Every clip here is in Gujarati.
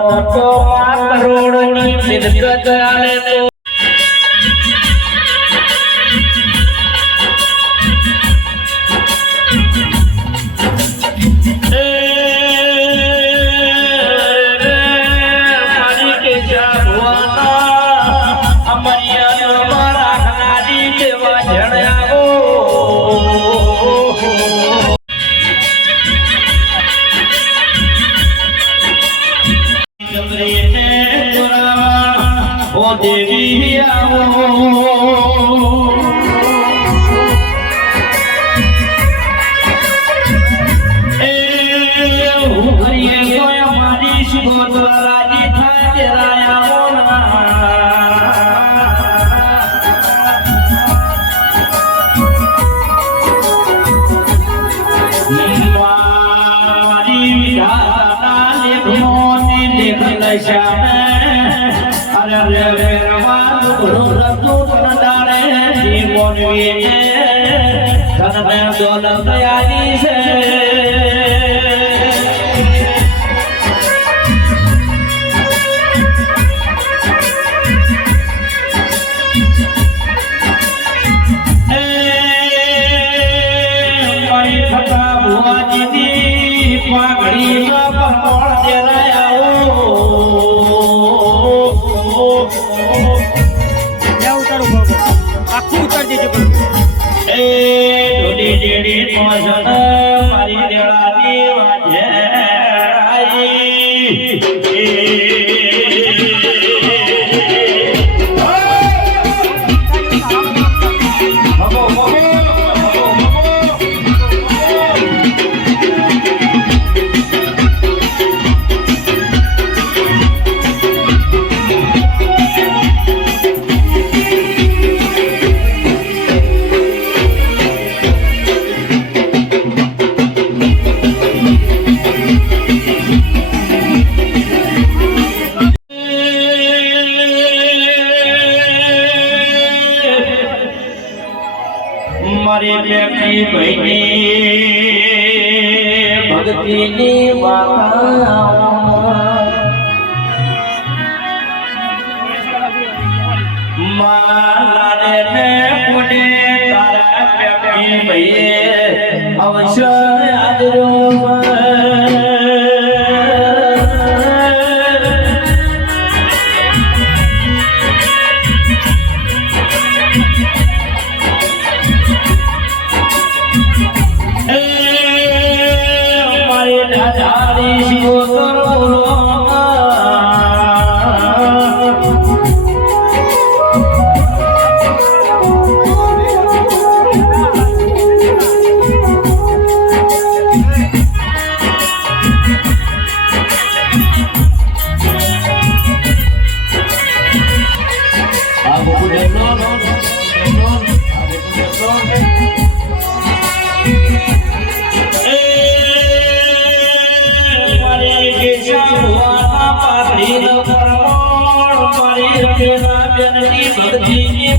નટો માં કરોડની મિલકત આલે તો देवी आओ ए हरिये कोई हमारी शिवोत्रा राजी था तेरा आओ ना मारी विधाता ने भोती देखल श्याम अरे वेरवान गुरु रतु डाले जीवन वीने धन में दौलत यानी से मरी फटा बुआ जी दी पागड़ी में परमोड़ दे रहा मारी देवानी वाजे मारे बेटी बहनी भक्ति नी मारे ने पुणे तारा बेटी भैये अवसर आदरो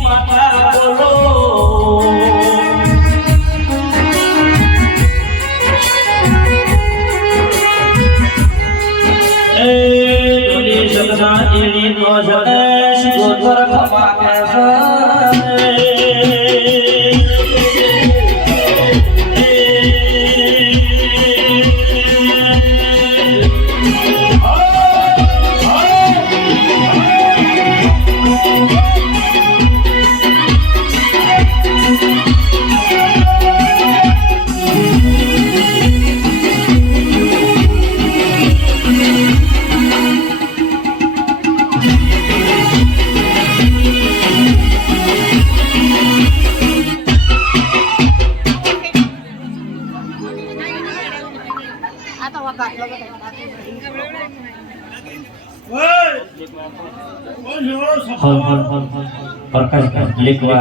माता बोलो सदना एली नो जनेश गोतर खमा कैसा प्रकाश लिखवा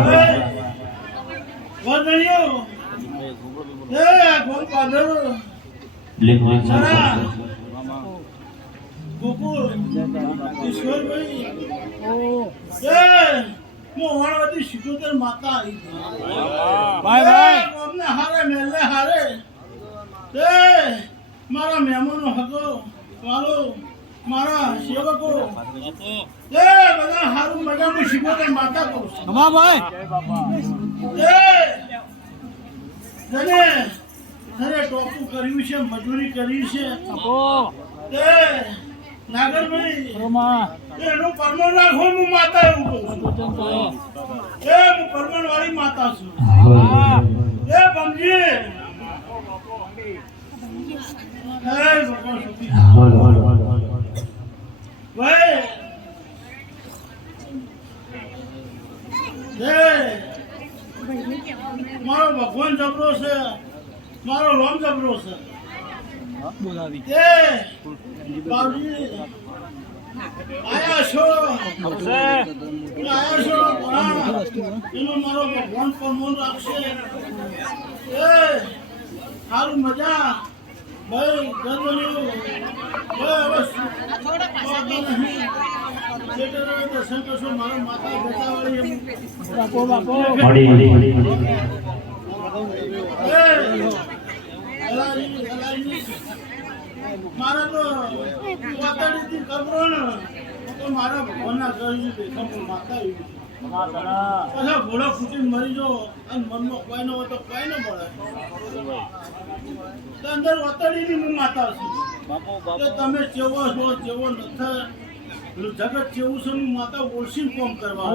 माता मारा मेहमानो हको वालो મારા સેવકો એ બધા હારું મજામાં શીખોતર માતા કહું છું. હમા ભાઈ જેને ઘરે ટોપું કર્યું છે, મજૂરી કરી છે, આપો એ નાગરભાઈ રોમા એનું પરમણ રાખો. હું માતા એવું કહું છું. એ હું પરમણ વાળી માતા છું. એ બમજી ભગવાન સુખી ભાઈ મારો ભગવાન જબરો છે, મારો રોમ જબરો છે. બોલાવી બાવજી આયા છો, આયા છો એનો મારો ભગવાન પરમોન રાખશે. એ સારું મજા ભાઈ ગરબડ્યું દર્શન કરશો. મારા માતા બેટાવાળી બાપો બાપો મારા તો વાતાડી ખબરો ને તો મારા ભગવાનના ઘર દેખાવ માતા પાછા ઘોડા ફૂટીને મરી જો અને મનમાં કોઈ ન હોય તો કોઈ ન મળે. અંદર વાતાડીની હું માતા છું કે તમે જેવો છો જેવો નથી જગત જેવું છે. હું માતા ઓળખીને કોમ કરવા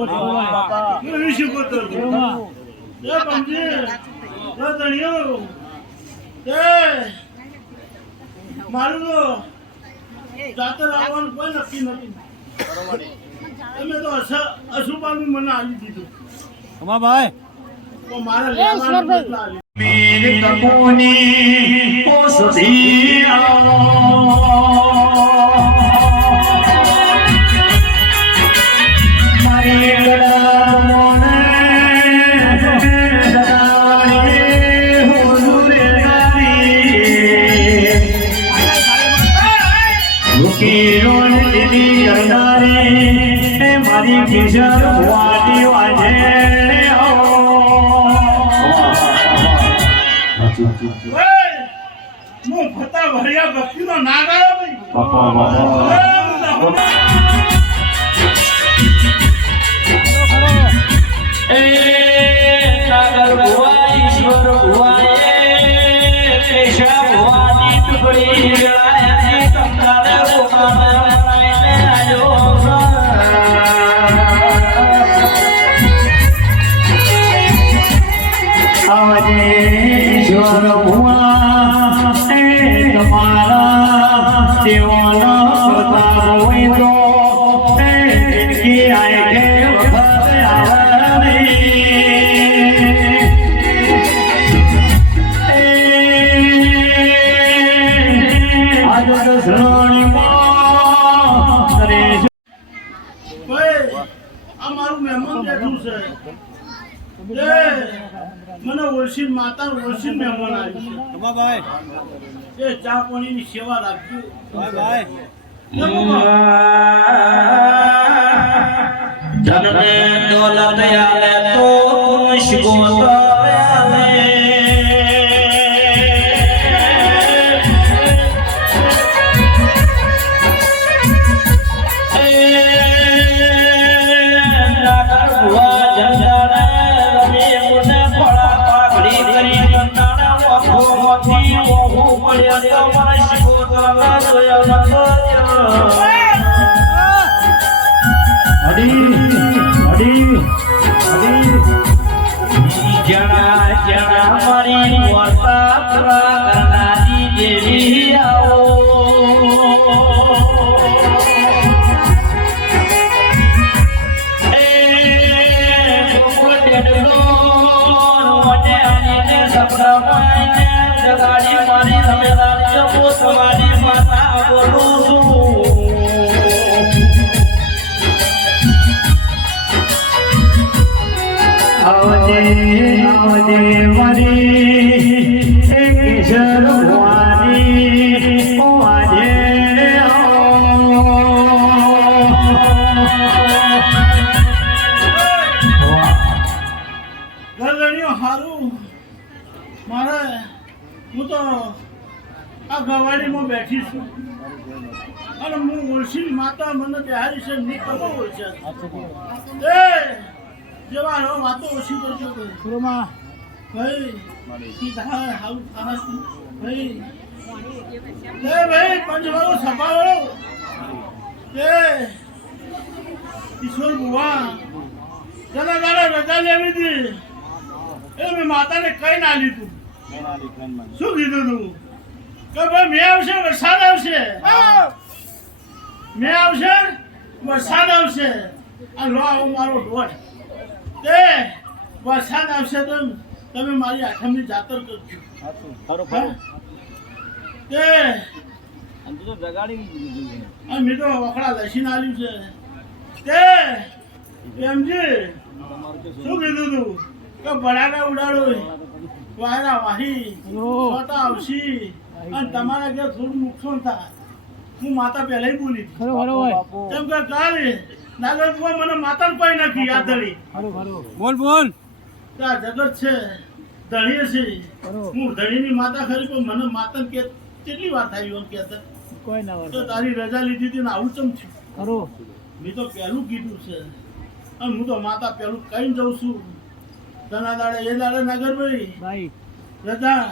મારું તો જાતર આવવાનું કોઈ નક્કી નથી. તમે તો અશુભાનું મને આવી દીધું. હમા ભાઈ તો મારે લેવાનું કેટલા આવી. વીર તપોની ઓસધી આવો મારી ગળા મોને સદારી હુજુરે નારી રૂકી રોન દીદી કરનારી મારી કિશોર વાટી વાજે હું ફતા ભર્યા ભક્તિનો ના ગાયો ભાઈ. નાગર ભુવા ઈશ્વર ભુવાએ કેશા ભુવાની ટુકડી વેળાએ કંકારે રોકાને બનાવીને આવ્યો. આવજે ઈશ્વર ભુવા તમારા દેવાનો પ્રતાપ હોય તો જિંદગી આય કે વખત આવે આજ શ્રવણીમાં કરે ભાઈ આ મારું મહેમાન બેઠું છે. મને ઓળખી માતા ઓળખી મહેમાન આવ્યું છે. હમા ભાઈ એ ચા પાણીની સેવા રાખજો. ભાઈ જનને દોલત આલે તો ખુશબુ આલે નાગર ભુવા જંજાને રમી મુને પડા પાઘડી કરી કંટાળા ઓખોમાંથી ઓહું પડ્યા તો મને શિકો કરવા જોયા નતો જણા જણા મારી વાર્તા પૂરા કરનારી દેવી આવો. એ ડોકો ડેડલો મને આનીને સપનામાં જગાડી મારી રમેલા જમો તમારી માતા બોલું છું. આવજે આવજે મારી કિશોર ભુવાની આવજે ઘરણીઓ હારું મારે હું તો આ ગવાડીમાં બેઠી છું અને હું તુલસી માતા મને બિહારી છે ની કમાવો છે એ જેવા નો વાતો ઓછી કરજો પૂરોમાં ભાઈ કી થાય હાઉ આના ભાઈ એ ભાઈ પંચવાળો સભાવાળો એ ઈશ્વર બુવા જરા જરા રજા લેવી હતી એ મેં માતાને કઈ ના લીધું શું કીધું તું કે ભાઈ મેં આવશે વરસાદ આવશે મેં આવશે વરસાદ આવશે આ લો આવો મારો દોઢ તે વરસાદ આવશે તો તમે મારી આઠમની જાતર કરજો ખરો હા? તે આમ તો જગાડી આ મેં તો વખડા લસીને આવ્યું છે તે એમજી શું કીધું તું કે બડાકા ઉડાડો વાયરા વાહી છોટા આવશી અને તમારા ઘેર થોડું નુકસાન થાય હું માતા પહેલા બોલી ખરો ખરો હોય કેમ કે કાલે નાગરપુર મને માતા પાઈ નાખી આ ધણી ખરો ખરો બોલ બોલ આ જગત છે ધણીએ છે ખરો હું ધણીની માતા ખરી પણ મને માતા કે કેટલી વાર થાય એમ કહેતા કોઈ ના તો હોય તારી રજા લીધી હતી ને આવું ચમ થયું ખરો મેં તો પહેલું કીધું છે અને હું તો માતા પહેલું કઈ જઉં છું તના દાડે એ દાડે નગરભાઈ ભાઈ રજા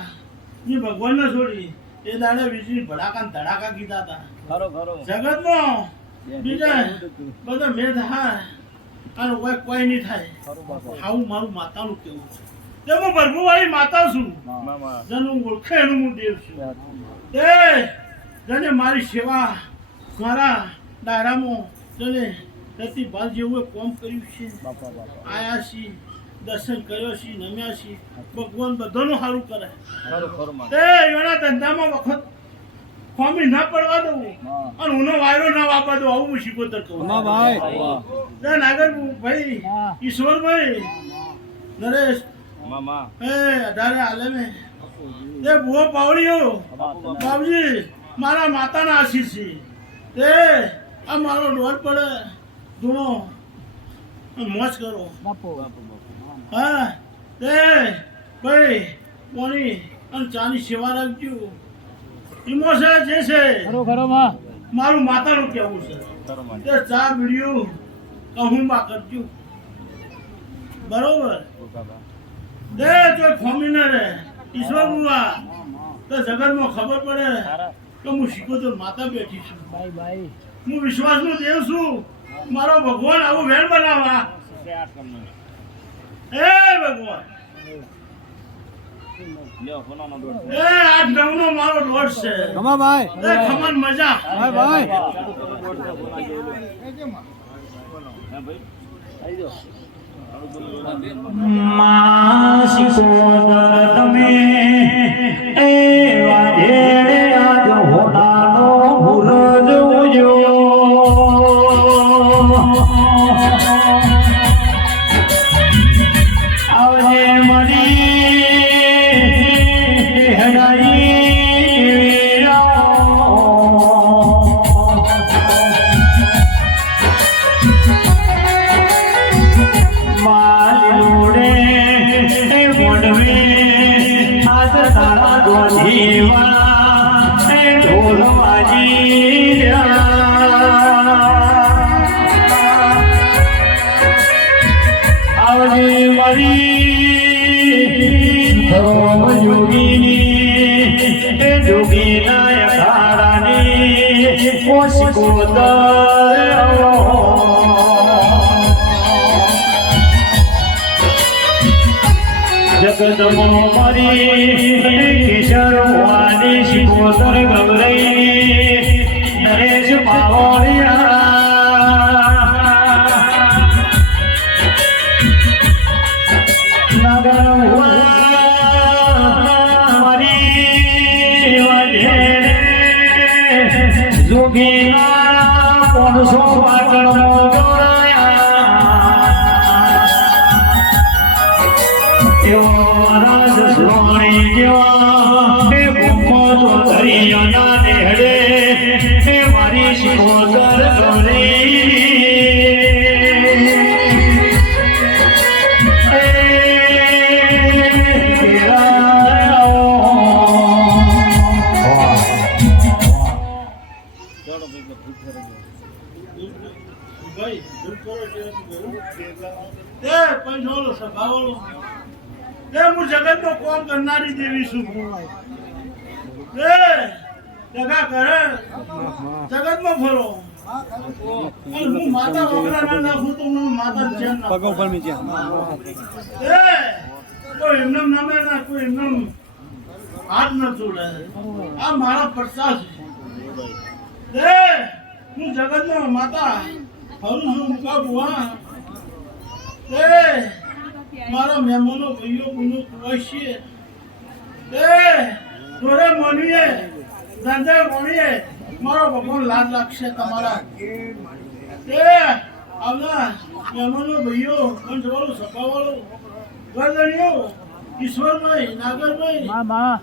ની ભગવાનને છોડી એ દાડે વીજળી ભડાકા ને ધડાકા કીધા હતા ખરો ખરો જગતમાં બીજા બધા મેં થાય અને કોઈ નહીં થાય ખરો બાપા આવું મારું માતાનું કેવું છે તે હું ભરભુવાળી માતા છું મામા જેનું ઓળખે એનું હું દેવ છું તે જેને મારી સેવા મારા ડાયરામાં જેને રતિભાલ જેવું કોમ કર્યું છે બાપા બાપા આયા છીએ દર્શન કર્યો છીએ નમ્યા છીએ ભગવાન બધાનું સારું કરે ખરો ખરો માં તે એના ધંધામાં વખત ખોમી ના પડવા દઉં અને ઉનો વાયરો ના વાપવા દઉં આવું હું શીખોતર કહું માં ભાઈ તે નાગર ભાઈ હા. ઈશ્વરભાઈ નરેશ મામા એ અઢારે હાલે મેં તે બુઓ પાવડીઓ બાબજી મારા માતાના આશીષ છે તે આ મારો દોડ પડે ધૂણો મોજ કરો બાપો હા તે ભાઈ પાણી અને ચાની સેવા રાખજો ઇમોશન જે છે ખરો ખરો માં મારું માતાનું કહેવું છે ખરો માં તે ચા બીડીઓ કહુંબા કરજો બરોબર દે તો ખોમી ના રે ઈશ્વર બુવા તો જગતમાં ખબર પડે કે હું શીખોતર માતા બેઠી છું ભાઈ ભાઈ હું વિશ્વાસનો દેવ છું મારો ભગવાન આવું વેણ બનાવવા એ ભગવાન એ આ નવનો મારો દોષ છે કમા ભાઈ એ ખમણ મજા ભાઈ ભાઈ તમે એવા ઢેરે આજ હોનાનો ભૂલ જોજો આવજે મરી હડાઈ માલુડે મોડવે હાથ તારા ગોધીવા ઢોલ વાજી આવજે મરી યોગીની જોગીના અખાડાની કોશિકોદર જગદમો મરી કિશોરવાની શિકોતર ગવરઈ નરેશ પાવળિયા નગર મરી વધે જોગીના કોણસો પાટણનો રાજ સ્વાણી જેવા હે ભૂખો તો દરિયાના નેહડે હે મારી શિકોતર ભાઈ બિલકુલ તે પંચોલો સભાવાળો તે હું જગતનો કોમ કરનારી દેવી છું તે જગા કરે જગતમાં ફરો અને હું માતા વગરા ના નાખું તો હું માતા ચેન ના પગો પર મીચે એ કોઈ એમને નામે ના કોઈ એમને હાથ ન જોડે આ મારા પડતા છે એ હું જગતનો માતા હરું છું મુકા બુઆ એ મારા મહેમાનો ભાઈઓ બહેનો કુવાશીએ એ જોડે મનીએ ધંધે મણીએ મારો ભગવાન લાજ લાગશે તમારા એ આવના મહેમાનો ભાઈઓ પંચવાળું સભાવાળું ગરદણીઓ ઈશ્વરભાઈ નાગરભાઈ માં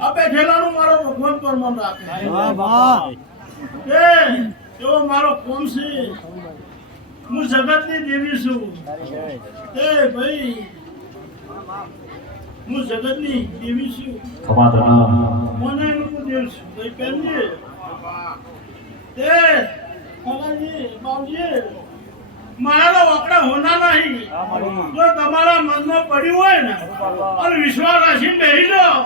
આ બેઠેલાનું મારો ભગવાન પરમાન રાખે એ એવો મારો કોમ છે હું જગતની દેવી છું એ ભાઈ હું જગતની દેવી છું મને એનું દેવ છું ભાઈ પહેલી એ કાકાજી બાબુજી મારા વાકડા હોના નહીં જો તમારા મનમાં પડ્યું હોય ને અને વિશ્વાસ રાખીને બેસી જાઓ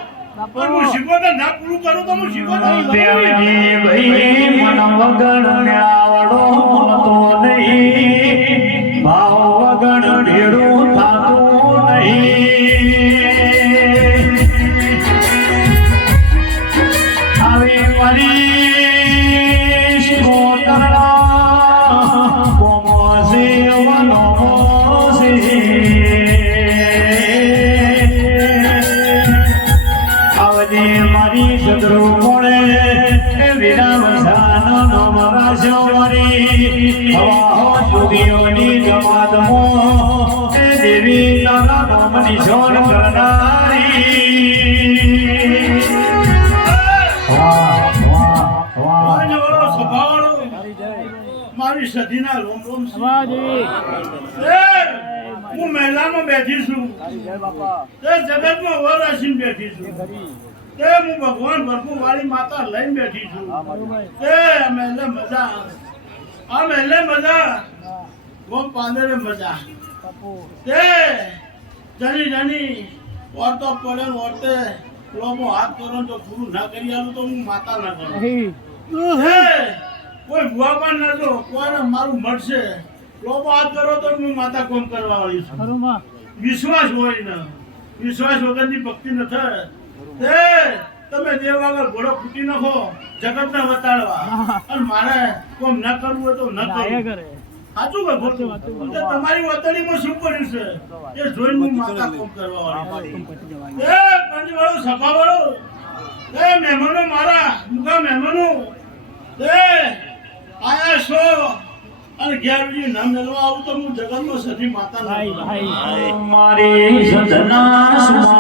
પણ હું શીખવતા ના પૂરું કરું તો હું શીખવતા દેવજી ભાઈ મન વગર મેળાવડો મળતો નહીં ભાવ વગર ઢેરું થાતું નહીં આવી પરીશ કોતરડા કોમોસે વનોસે આવજે મારી સદરો મોડે વિરામ સાનો નમ રાજો મારી હવા સુદીઓની જમાતમો દેવી તારા નામની જોડ કરનારી વાહ વાહ વાહ વાળો સભાવાળો મારી સધીના લોમ લોમ છે. એ હું મહેલામાં બેઠી છું તે જગતમાં વરાસીને બેઠી છું તે હું ભગવાન ભરપૂર વાળી માતા લઈને બેઠી છું તે મહેલે મજા આ મહેલે મજા ગોમ પાંદરે મજા તે જની જની ઓરતો પડે ને ઓરતે લોકો હાથ કરો ને જો પૂરું ના કરી આલું તો હું માતા ના કરું હે કોઈ ભુવા પણ ન જો કોઈને મારું મળશે લોકો હાથ કરો તો હું માતા કોમ કરવા વાળી છું વિશ્વાસ હોય ને વિશ્વાસ વગરની ભક્તિ ન થાય તે તમે દેવ આગળ ઘોડો ફૂટી નાખો જગતને વતાડવા અને મારે કોમ ન કરવું હોય તો ન કરવું સાચું કે ખોટું તે તમારી વતડીમાં શું પડ્યું છે એ જોઈને હું માતા કોમ કરવા વાળી એ પંચવાળો સભાવાળો એ મહેમાનો મારા મુકા મહેમાનો એ આયા છો અને ઘેર બીજી નામ મેળવા આવું તો હું જગતમાં સધી માતા ના મારી સદના